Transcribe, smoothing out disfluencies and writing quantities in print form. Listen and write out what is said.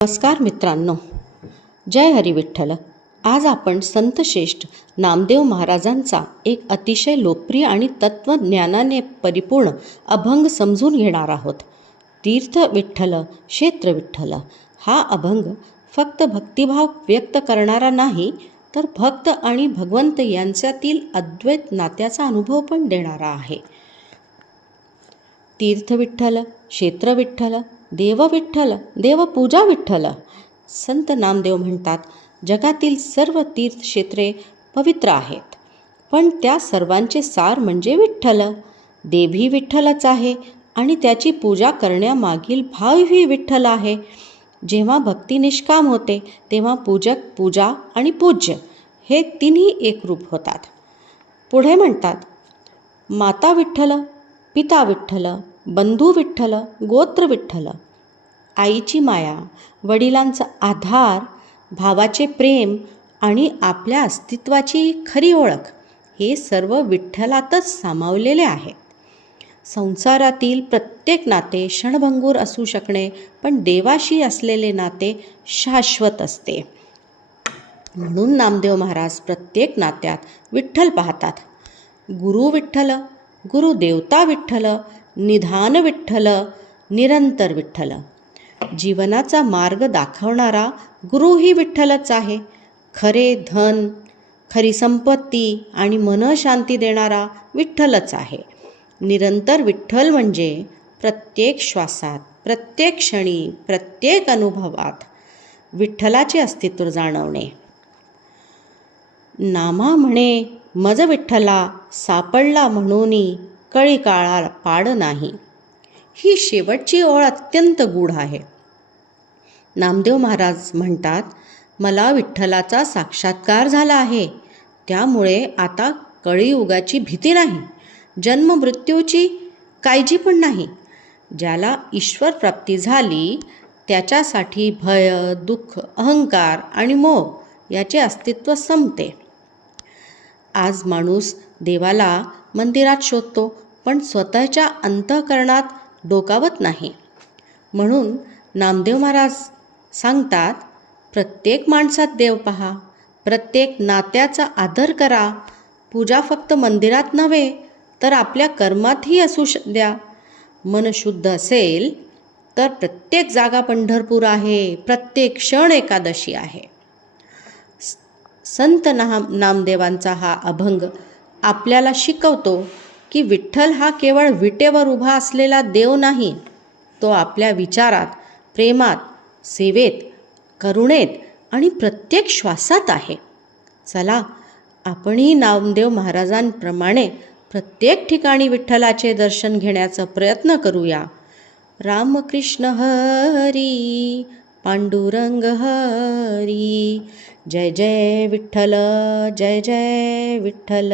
नमस्कार मित्रांनो, जय हरी विठ्ठल. आज आपण संतश्रेष्ठ नामदेव महाराजांचा एक अतिशय लोकप्रिय आणि तत्वज्ञानाने परिपूर्ण अभंग समजून घेणार आहोत. तीर्थ विठ्ठल क्षेत्र विठ्ठल हा अभंग फक्त भक्तिभाव व्यक्त करणारा नाही, तर भक्त आणि भगवंत यांच्यातील अद्वैत नात्याचा अनुभव पण देणारा आहे. तीर्थ विठ्ठल, क्षेत्र विठ्ठल, देव विठ्ठल, देवपूजा विठ्ठल. संत नामदेव म्हणतात, जगातील सर्व तीर्थक्षेत्रे पवित्र आहेत, पण त्या सर्वांचे सार म्हणजे विठ्ठल. देवही विठ्ठलच आहे आणि त्याची पूजा करण्यामागील भावही विठ्ठल आहे. जेव्हा भक्ती निष्काम होते तेव्हा पूजक, पूजा आणि पूज्य हे तिन्ही एकरूप होतात. पुढे म्हणतात, माता विठ्ठल, पिता विठ्ठल, बंधू विठ्ठल, गोत्र विठ्ठल. आईची माया, वडिलांचा आधार, भावाचे प्रेम आणि आपल्या अस्तित्वाची खरी ओळख हे सर्व विठ्ठलातच सामावलेले आहे. संसारातील प्रत्येक नाते क्षणभंगूर असू शकणे, पण देवाशी असलेले नाते शाश्वत असते. म्हणून नामदेव महाराज प्रत्येक नात्यात विठ्ठल पाहतात. गुरु विठ्ठल, गुरुदेवता विठ्ठल, निधान विठ्ठल, निरंतर विठ्ठल. जीवनाचा मार्ग दाखवणारा गुरुही विठ्ठलच आहे. खरे धन, खरी संपत्ती आणि मनशांती देणारा विठ्ठलच आहे. निरंतर विठ्ठल म्हणजे प्रत्येक श्वासात, प्रत्येक क्षणी, प्रत्येक अनुभवात विठ्ठलाचे अस्तित्व जाणवणे. नामा म्हणे मज विठ्ठला, सापडला म्हणूनी कळी काळा पाड नाही. ही शेवटची ओळ अत्यंत गूढ आहे. नामदेव महाराज म्हणतात, मला विठ्ठलाचा साक्षात्कार झाला आहे, त्यामुळे आता कळीयुगाची भीती नाही, जन्ममृत्यूची काळजी पण नाही. ज्याला ईश्वर प्राप्ती झाली त्याच्यासाठी भय, दुःख, अहंकार आणि मोह याचे अस्तित्व संपते. आज माणूस देवाला मंदिरात शोधतो, पण स्वतःच्या अंतःकरणात डोकावत नाही. म्हणून नामदेव महाराज सांगतात, प्रत्येक माणसात देव पहा, प्रत्येक नात्याचा आदर करा. पूजा फक्त मंदिरात नव्हे तर आपल्या कर्मातही असू द्या. मन शुद्ध असेल तर प्रत्येक जागा पंढरपूर आहे, प्रत्येक क्षण एकादशी आहे. संत नामदेवांचा हा अभंग आपल्याला शिकवतो की विठ्ठल हा केवळ विटेवर उभा असलेला देव नाही, तो आपल्या विचारात, प्रेमात, सेवेत, करुणेत आणि प्रत्येक श्वासात आहे. चला, आपणही नामदेव महाराजांप्रमाणे प्रत्येक ठिकाणी विठ्ठलाचे दर्शन घेण्याचा प्रयत्न करूया. रामकृष्ण हरी, पांडुरंग हरी. जय जय विठ्ठल, जय जय विठ्ठल.